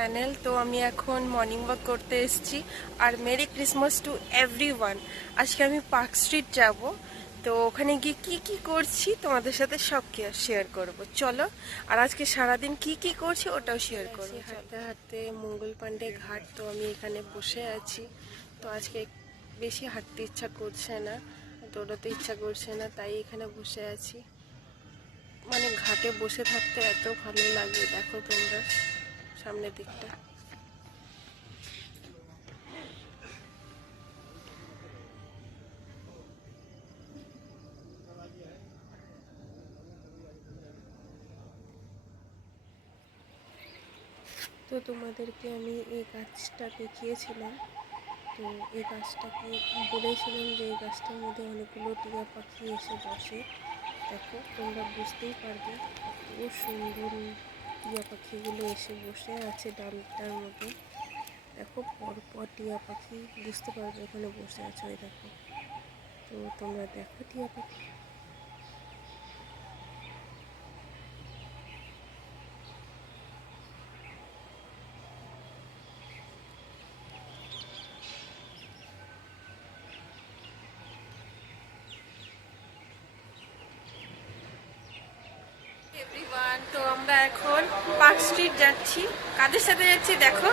Channel. তো আমি এখন মর্নিং ওয়াক করতে এসেছি। আর মেরি ক্রিসমাস টু এভরিওয়ান। আজকে আমি পার্ক স্ট্রিট যাব। তো ওখানে গিয়ে কি কি করছি তোমাদের সাথে সব শেয়ার করব, চলো। আর আজকে সারাদিন কি কি করছি ওটাও শেয়ার করবো। হাঁটতে হাঁটতে মঙ্গল পাণ্ডে ঘাট, তো আমি এখানে বসে আছি। তো আজকে বেশি হাঁটতে ইচ্ছা করছে না, দৌড়াতে ইচ্ছা করছে না, তাই এখানে বসে আছি। মানে ঘাটে বসে থাকতে এত ভালো লাগে, দেখো তোমরা সামনের দিকটা। তো তোমাদেরকে আমি এই গাছটা দেখিয়েছিলাম। তো এই গাছটাকে বলেছিলাম যে এই গাছটার মধ্যে অনেকগুলো টিয়া পাখি এসে বসে। দেখো তোমরা বুঝতেই পারবে কত সুন্দর টিয়া পাখিগুলো এসে বসে আছে ডালটার মধ্যে। দেখো পরপর টিয়া পাখি, বুঝতে পারবে এখানে বসে আছে, ওই দেখো। তো তোমরা দেখো টিয়া পাখি। এভরিওয়ান, তো আমরা এখন পার্ক স্ট্রিট যাচ্ছি। কাদের সাথে যাচ্ছি দেখো,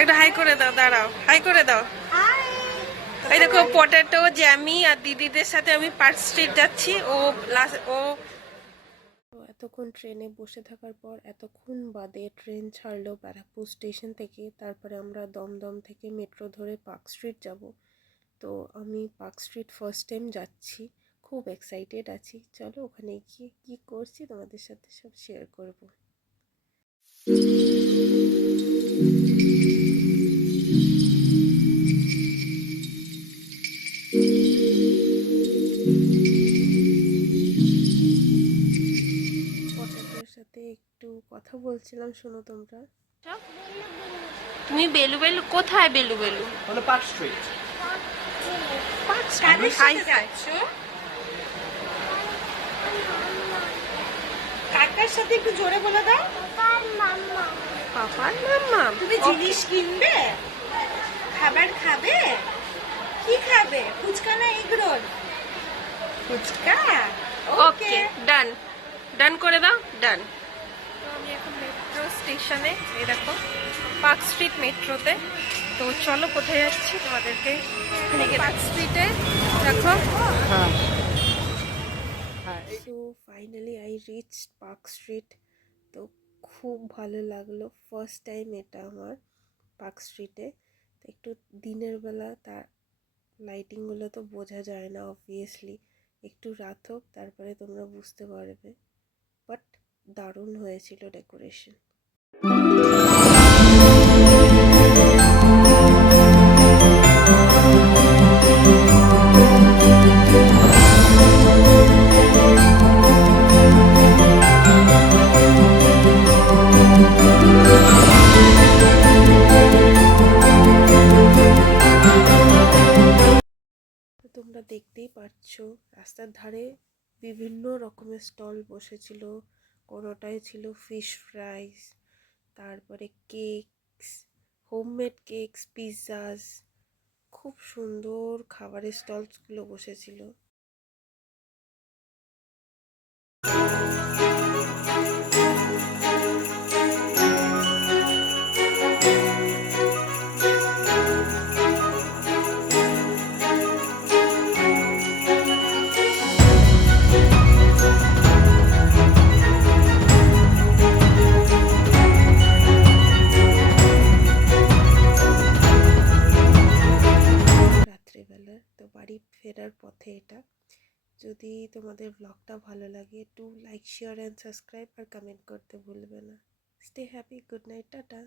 একটা হাই করে দাও, দাঁড়াও, হাই করে দাও। এই দেখো পটেটো, জ্যামি আর দিদিদের সাথে আমি পার্ক স্ট্রিট যাচ্ছি। ও তো এতক্ষণ ট্রেনে বসে থাকার পর এতক্ষণ বাদে ট্রেন ছাড়লো ব্যারাকপুর স্টেশন থেকে। তারপরে আমরা দমদম থেকে মেট্রো ধরে পার্ক স্ট্রিট যাব। তো আমি পার্ক স্ট্রিট ফার্স্ট টাইম যাচ্ছি, খুব এক্সাইটেড আছি। চলো ওখানে গিয়ে কী করছি তোমাদের সাথে সব শেয়ার করব। পটেটোর সাথে একটু কথা বলছিলাম, শোনো তোমরা। তুমি বেলু বেলু কোথায়? বেলু বেলু হলো পার্ক স্ট্রিট। পার্ক স্ট্রিট যাচ্ছ? কাকার সাথে একটু জোরে বলে দাও। পাপার মাম্মা। তুমি জিনিস কিনবে, খাবার খাবে, কি খাবে? ফুচকা না এগ রোল? ফুচকা। ওকে, ডান ডান করে দাও, ডান। তো আমি এখন মেট্রো স্টেশনে, এই দেখো পার্ক স্ট্রিট মেট্রোতে। তো চলো কোথায় যাচ্ছি তোমাদেরকে পার্ক স্ট্রিটে দেখো। তো finally I reach park street. তো খুব ভালো লাগলো, ফার্স্ট টাইম এটা আমার পার্ক স্ট্রিটে। তো একটু দিনের বেলা, তার লাইটিংগুলো তো বোঝা যায় না অবভিয়াসলি, একটু রাত হোক তারপরে তোমরা বুঝতে পারবে। বাট দারুণ হয়েছিল ডেকোরেশন। তোমরা দেখতেই পাচ্ছ রাস্তার ধারে বিভিন্ন রকমের স্টল বসেছিল। কোনোটায় ছিল ফিশ ফ্রাইস, তারপরে কেকস, হোমমেড কেকস, পিৎজাস, খুব সুন্দর খাবারের স্টলসগুলো বসেছিল। রাত্রেবেলা তো বাড়ি ফেরার পথে এটা। যদি তোমাদের ব্লগটা ভালো লাগে, to like, share and subscribe আর কমেন্ট করতে ভুলবে না। Stay happy, good night, tata.